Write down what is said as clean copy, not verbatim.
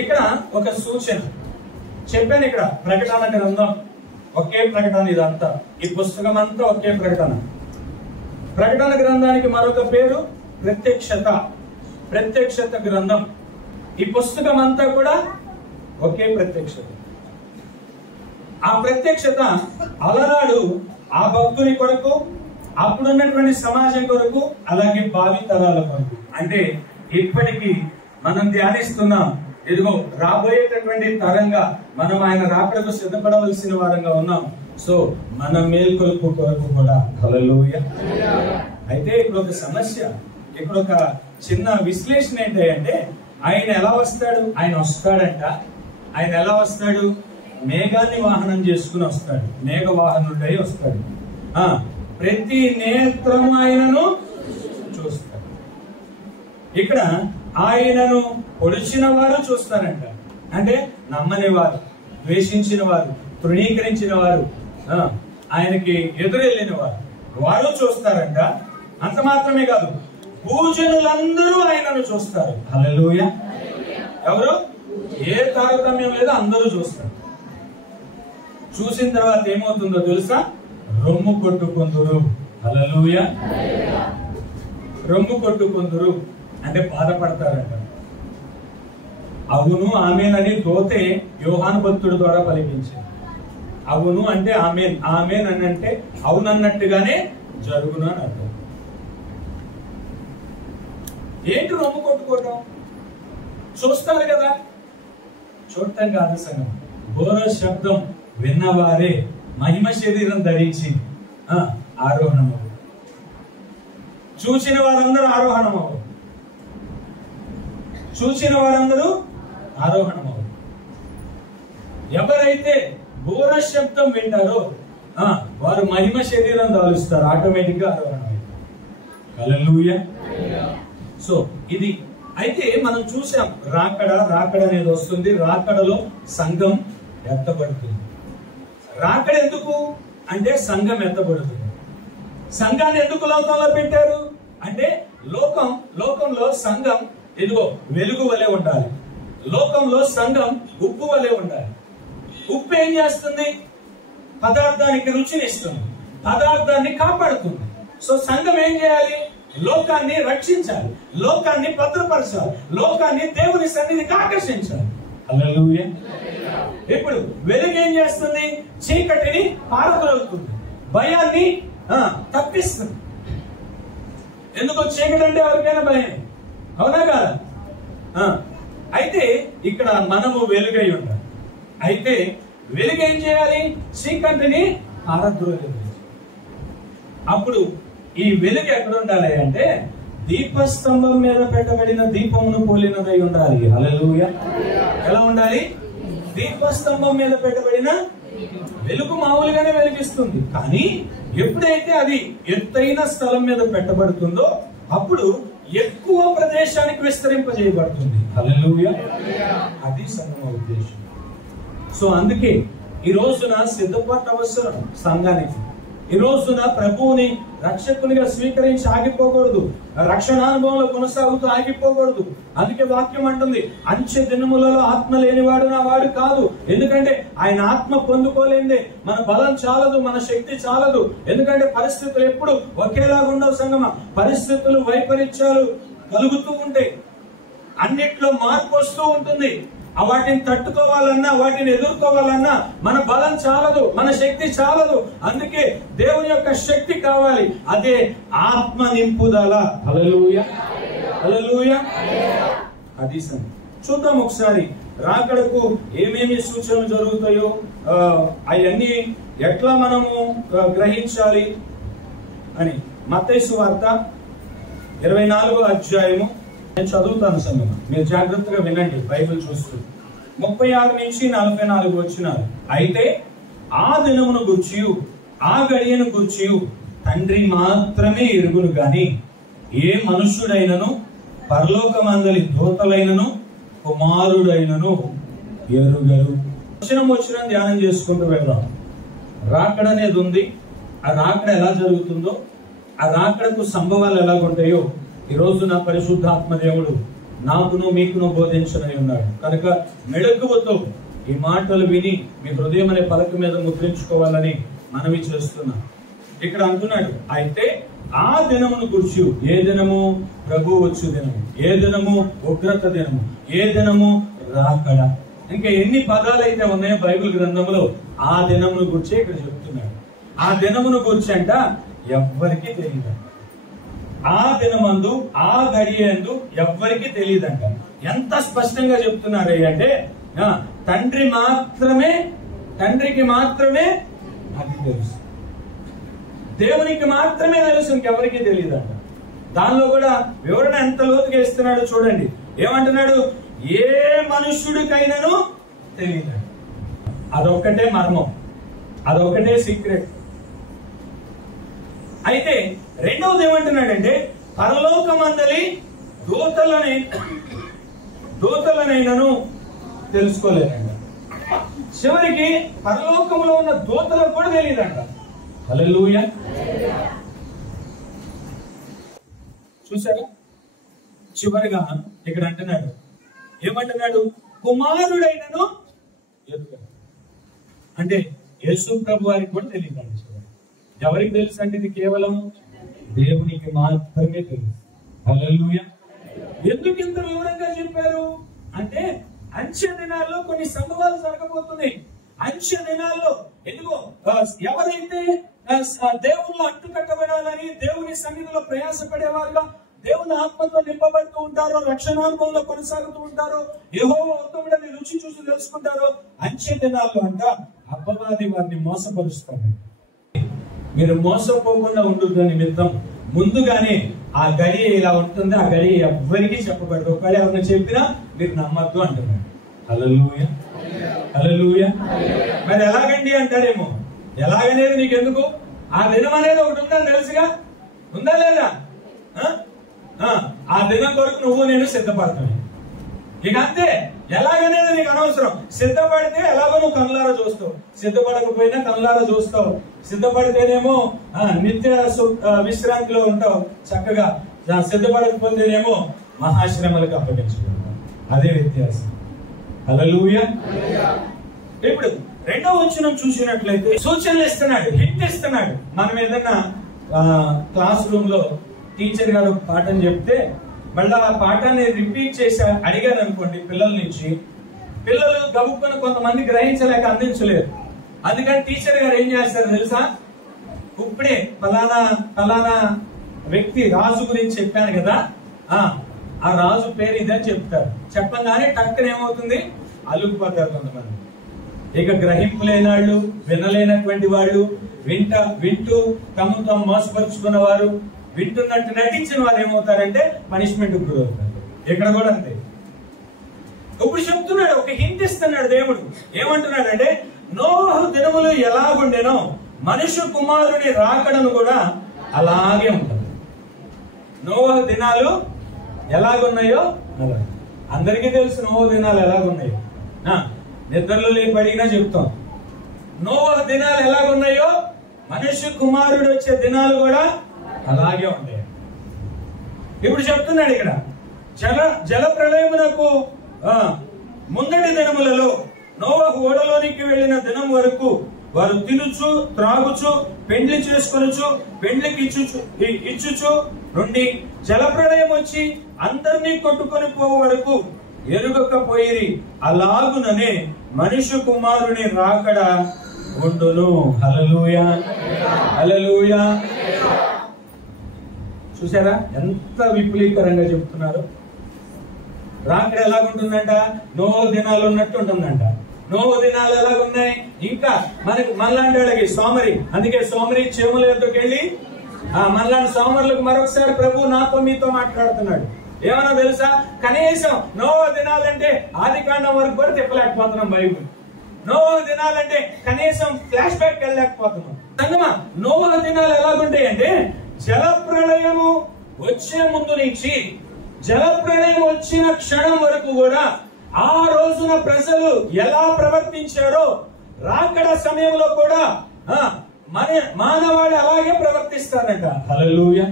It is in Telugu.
ఇక్కడ ఒక సూచన చెప్పాను. ఇక్కడ ప్రకటన గ్రంథం ఒకే ప్రకటన, ఇదంతా ఈ పుస్తకం అంతా ఒకే ప్రకటన. ప్రకటన గ్రంథానికి మరొక పేరు ప్రత్యక్షత, ప్రత్యక్షత గ్రంథం. ఈ పుస్తకం అంతా కూడా ఒకే ప్రత్యక్షత. ఆ ప్రత్యక్షత అలనాడు ఆ భక్తుని కొరకు, అప్పుడున్నటువంటి సమాజం కొరకు, అలాగే భావి తరాల కొరకు. అంటే ఇప్పటికీ మనం ధ్యానిస్తున్నాం, ఇదిగో రాబోయేటటువంటి తరంగా మనం ఆయన రాకడకు సిద్ధపడవలసిన వారంగా ఉన్నాం. సో మన మేల్కొల్పు కొరకు కూడా హల్లెలూయా. అయితే ఇప్పుడు ఒక సమస్య, ఇప్పుడు ఒక చిన్న విశ్లేషణ ఏంటంటే, ఆయన ఎలా వస్తాడు? ఆయన వస్తాడంట. ఆయన ఎలా వస్తాడు? మేఘాన్ని వాహనం చేసుకుని వస్తాడు, మేఘ వాహనుడై వస్తాడు. ప్రతి నేత్రం ఆయనను చూస్తాడు. ఇక్కడ ఆయనను పొడిచిన వారు చూస్తారంట. అంటే నమ్మని వారు, ద్వేషించిన వారు, తృణీకరించిన వారు, ఆయనకి ఎదురెళ్ళిన వారు, వారు చూస్తారంట. అంత మాత్రమే కాదు, భూజనులందరూ ఆయనను చూస్తారు. హల్లెలూయా. ఎవరు? ఏ తారతమ్యం లేదు, అందరూ చూస్తారు. చూసిన తర్వాత ఏమవుతుందో తెలుసా? రొమ్ము కొట్టుకుందురు. హల్లెలూయా. రొమ్ము కొట్టుకుందురు అంటే బాధపడతారంట. అవును ఆమేనని దోతే యోహాను భక్తుడి ద్వారా పలికించింది. అవును అంటే ఆమేన్, ఆమేన్ అని అంటే అవునన్నట్టుగానే జరుగును అని అర్థం. ఏంటి రొమ్ము కొట్టుకోవటం? చూస్తారు కదా. చూడటం కాదు సంగం. ఘోర శబ్దం విన్నవారే మహిమ శరీరం ధరించి ఆరోహణము. చూసిన వారందరూ ఆరోహణము, చూసిన వారందరూ ఆరోహణము. ఎవరైతే ఘోర శబ్దం వింటారో వారు మహిమ శరీరం దాలుస్తారు, ఆటోమేటిక్ గా ఆరోహణం. హల్లెలూయా. సో ఇది అయితే మనం చూసాం, రాకడ అనేది వస్తుంది. రాకడలో సంఘం ఎత్తబడుతుంది. రాకడ ఎందుకు అంటే సంఘం ఎత్తబడుతుంది. సంఘాన్ని ఎందుకు లోకంలో పెట్టారు అంటే లోకంలో సంఘం ఇదిగో వెలుగు వలె ఉండాలి. లోకంలో సంఘం ఉప్పు వలె ఉండాలి. ఉప్పు ఏం చేస్తుంది? పదార్థానికి రుచినిస్తుంది, పదార్థాన్ని కాపాడుతుంది. సో సంఘం ఏం చేయాలి? లోకాన్ని రక్షించాలి, లోకాన్ని భద్రపరచాలి, లోకాన్ని దేవుని సన్నిధికి ఆకర్షించాలి. హల్లెలూయా. ఇప్పుడు వెలుగు ఏం చేస్తుంది? చీకటిని పారదోలుతుంది, భయాన్ని తప్పిస్తుంది. ఎందుకు? చీకటి అంటే ఎవరికైనా భయం, అవునా కాదా? అయితే ఇక్కడ మనము వెలుగై ఉండాలి. అయితే వెలుగు ఏం చేయాలి? చీకటిని పారద్రోలాలి. అప్పుడు ఈ వెలుగు ఎక్కడ ఉండాలి అంటే దీపస్తంభం మీద పెట్టబడిన దీపమును పోలినదై ఉండాలి. హల్లెలూయా. ఎలా ఉండాలి? దీపస్తంభం మీద పెట్టబడిన వెలుగు మామూలుగానే వెలిగిస్తుంది, కానీ ఎప్పుడైతే అది ఎత్తైన స్థలం మీద పెట్టబడుతుందో అప్పుడు ఎక్కువ ప్రదేశానికి విస్తరింపజేయబడుతుంది. హల్లెలూయా. అది సంఘం ఉద్దేశం. సో అందుకే ఈ రోజున సిద్ధపడటం అవసరం సంఘానికి. ఈ రోజున ప్రభువుని రక్షకునిగా స్వీకరించి ఆగిపోకూడదు, రక్షణానుభవంలో కొనసాగుతూ ఆగిపోకూడదు. అందుకే వాక్యం అంటుంది, అంచె దినములలో ఆత్మ లేనివాడు నా వాడు కాదు. ఎందుకంటే ఆయన ఆత్మ పొందుకోలేందే మన బలం చాలదు, మన శక్తి చాలదు. ఎందుకంటే పరిస్థితులు ఎప్పుడు ఒకేలాగా ఉండవు సంగమా. పరిస్థితులు వైపరీత్యాలు కలుగుతూ ఉంటాయి, అన్నిట్లో మార్పు వస్తూ ఉంటుంది. వాటిని తట్టుకోవాలన్నా, వాటిని ఎదుర్కోవాలన్నా మన బలం చాలదు, మన శక్తి చాలదు. అందుకే దేవుని యొక్క శక్తి కావాలి, అదే ఆత్మ నింపుదల. హల్లెలూయా. హల్లెలూయా. అది సంగతి. చూద్దాం ఒకసారి రాకడకు ఏమేమి సూచనలు జరుగుతాయో, అవన్నీ ఎట్లా మనము గ్రహించాలి అని. మత్తయి సువార్త 24వ అధ్యాయము నేను చదువుతాను సమయం, మీరు జాగ్రత్తగా వినండి బైబిల్ చూస్తూ. 36 నుంచి 44 వచనాలు. అయితే ఆ దినమును గూర్చియు ఆ గడియను గూర్చియు తండ్రి మాత్రమే ఎరుగును గాని ఏ మనుష్యుడైనను పరలోకమందలి దూతలైనను కుమారుడైనను ఎరుగరు. వచ్చిన ధ్యానం చేసుకుంటూ వెళ్దాం. రాకడ అనేది ఉంది. ఆ రాకడ ఎలా జరుగుతుందో, ఆ రాకడకు సంభవాలు ఎలాగుంటాయో ఈ రోజు నా పరిశుద్ధాత్మ దేవుడు నాకును మీకును బోధించనై ఉన్నాడు. కనుక మెళకువతో ఈ మాటలు విని మీ హృదయం అనే పలక మీద ముద్రించుకోవాలని మనవి చేస్తున్నా. ఇక్కడ అంటున్నాడు, అయితే ఆ దినమును గుర్చు, ఏ దినము? ప్రభు వచ్చు దినము. ఏ దినము? ఉగ్రత దినము. ఏ దినము? రాకడ. ఇంకా ఎన్ని పదాలు అయితే ఉన్నాయో బైబిల్ గ్రంథంలో ఆ దినమును గురించి ఇక్కడ చెప్తున్నాడు. ఆ దినమును గురించి అంట ఎవ్వరికీ తెలియదు. ఆ దినమందు, ఆ గడియందు ఎవ్వరికీ తెలియదంట. ఎంత స్పష్టంగా చెప్తున్నారు అంటే, తండ్రికి మాత్రమే అది తెలుసు, దేవునికి మాత్రమే తెలుసు, ఇంకెవరికి తెలియదంట. దానిలో కూడా వివరణ ఎంత లోతుగా ఇస్తున్నాడు చూడండి. ఏమంటున్నాడు? ఏ మనుష్యుడికైనాను తెలియదంట. అదొక్కటే మర్మం, అదొక్కటే సీక్రెట్. అయితే రెండవది ఏమంటున్నాడంటే, పరలోకమందలి దూతలనైనను తెలుసుకోలేదంట. చివరికి పరలోకంలో ఉన్న దూతలకు కూడా తెలియదంట. హల్లెలూయా. చూసారా? చివరిగా ఇక్కడ అంటున్నాడు, ఏమంటున్నాడు? కుమారుడైనను ఎరుగడు. అంటే యేసు ప్రభు వారికి కూడా తెలియదండి. ఎవరికి తెలుసు అంటే ఇది కేవలం దేవునికి మాత్రమే తెలుసు. హల్లెలూయా. ఎందుకు ఇంత వివరంగా చెప్పారు అంటే, అంచె దినాల్లో కొన్ని సంభవాలు జరగబోతున్నాయి. అంచె దినాల్లో ఎందుకో ఎవరైతే దేవుళ్ళు అంటుకట్టబడాలని దేవుని సన్నిధిలో ప్రయాసపడేవారుగా దేవుని ఆత్మతో నింపబడుతూ ఉంటారో, రక్షణానుభవంలో కొనసాగుతూ ఉంటారో, యెహోవా ఉత్తముడని రుచి చూసి తెలుసుకుంటారో, అంచె దినాల్లో అంట అపవాది వారిని మోసపరుస్తాడు. మీరు మోసపోకుండా ఉండుట నిమిత్తం ముందుగానే ఆ గడి ఇలా ఉంటుంది, ఆ గడి ఎవ్వరికీ చెప్పబడదు. ఒకవేళ ఎవరిని చెప్పినా మీరు నమ్మద్దు అంటున్నాడు. హల్లెలూయా, హల్లెలూయా. మరి ఎలాగండి అంటారేమో. ఎలాగనేది నీకెందుకు? ఆ దినం అనేది ఒకటి ఉందని తెలుసుగా, ఉందా లేదా? ఆ దినం కొరకు నువ్వు నేను సిద్ధపడతాను. ఇక అంతే. ఎలాగనేది నీకు అనవసరం. సిద్ధపడితే ఎలాగో నువ్వు కనులారా చూస్తావు, సిద్ధపడకపోయినా కనులారా చూస్తావు. సిద్ధపడితేనేమో నిత్య విశ్రాంతిలో ఉంటావు చక్కగా, సిద్ధపడకపోతేనేమో మహాశ్రమలకు అప్పగించుకుంటావు. అదే వ్యత్యాసం. హల్లెలూయా. ఇప్పుడు రెండో వచనం చూసినట్లయితే సూచనలు ఇస్తున్నాడు, హింట్ ఇస్తున్నాడు. మనం ఏదన్నా క్లాస్ రూమ్ లో టీచర్ గారు పాఠం చెప్తే మళ్ళీ ఆ పాఠాన్ని రిపీట్ చేసి అడిగారు అనుకోండి పిల్లల నుంచి, పిల్లలు గబుక్కుని కొంతమంది గ్రహించలేక అందించలేరు. అందుకని టీచర్ గారు ఏం చేస్తారు తెలుసా? ఇప్పుడే ఫలానా వ్యక్తి రాజు గురించి చెప్పాను కదా, ఆ రాజు పేరు ఇదని చెప్తారు. చెప్పగానే టక్కన ఏమవుతుంది? అలుగుపోతారు కొంతమంది. ఇక గ్రహింపు లేని వాళ్ళు, వినలేనటువంటి వాళ్ళు, వింటూ తమను తాము మోసపరుచుకున్న వారు, వింటున్నట్టు నటించిన వారు ఏమవుతారంటే పనిష్మెంట్ గురవుతారు. ఇక్కడ కూడా అంతే. ఇప్పుడు చెప్తున్నాడు, ఒక హింట్ ఇస్తున్నాడు దేవుడు. ఏమంటున్నాడంటే, నోవహు దినములు ఎలాగుండెనో మనుష్య కుమారుని రాకడను కూడా అలాగే ఉంటుంది. నోవహు దినాలు ఎలాగున్నాయో అలా అందరికీ తెలుసు. నోవహు దినాలు ఎలాగున్నాయో నిద్రలో లేపి అడిగినా చెప్తాం. నోవహు దినాలు ఎలాగున్నాయో మనుష్య కుమారుడు వచ్చే దినాలు కూడా అలాగే ఉంటాయి. ఇప్పుడు చెప్తున్నాడు ఇక్కడ, జల ప్రళయమునకు ముందటి దినములలో నోవహు ఓడలోనికి వెళ్లిన దినం వరకు వారు తినుచు త్రాగుచు పెండ్లి చేసుకొనుచు పెండ్లికి ఇచ్చుచు నుండి జల ప్రళయం వచ్చి అందరినీ కొట్టుకొని పోవు వరకు ఎరుగకపోయిరి. అలాగుననే మనుష్య కుమారుని రాకడ ఉండును. హల్లెలూయా, హల్లెలూయా. చూసారా ఎంత విపులీకరంగా చెప్తున్నారు? రాకడ ఎలాగుంటుందంట? నోవహు దినాలు ఉన్నట్టు ఉంటుందంట. నోవహు దినాలు ఎలాగున్నాయి? ఇంకా మనలాంటి వాళ్ళకి సోమరి, అందుకే సోమరి చెముల యొద్దకు వెళ్ళి మనలాంటి సోమరులకు మరొకసారి ప్రభు నాతో మీతో మాట్లాడుతున్నాడు. ఏమన్నా తెలుసా? కనీసం నోవహు దినాలంటే ఆది కాండం వరకు కూడా తిప్పలేకపోతున్నాం బైబిల్. నోవహు దినాలంటే కనీసం ఫ్లాష్ బ్యాక్ వెళ్ళలేకపోతున్నాం. సంగమా, నోవహు దినాలు ఎలాగుంటాయి అంటే, జల ప్రళయము వచ్చే ముందు నుంచి జల ప్రళయం వచ్చిన క్షణం వరకు కూడా ఆ రోజున ప్రజలు ఎలా ప్రవర్తించారో రాకడ సమయంలో కూడా మానవాళి అలాగే ప్రవర్తిస్తారంట. హల్లెలూయా.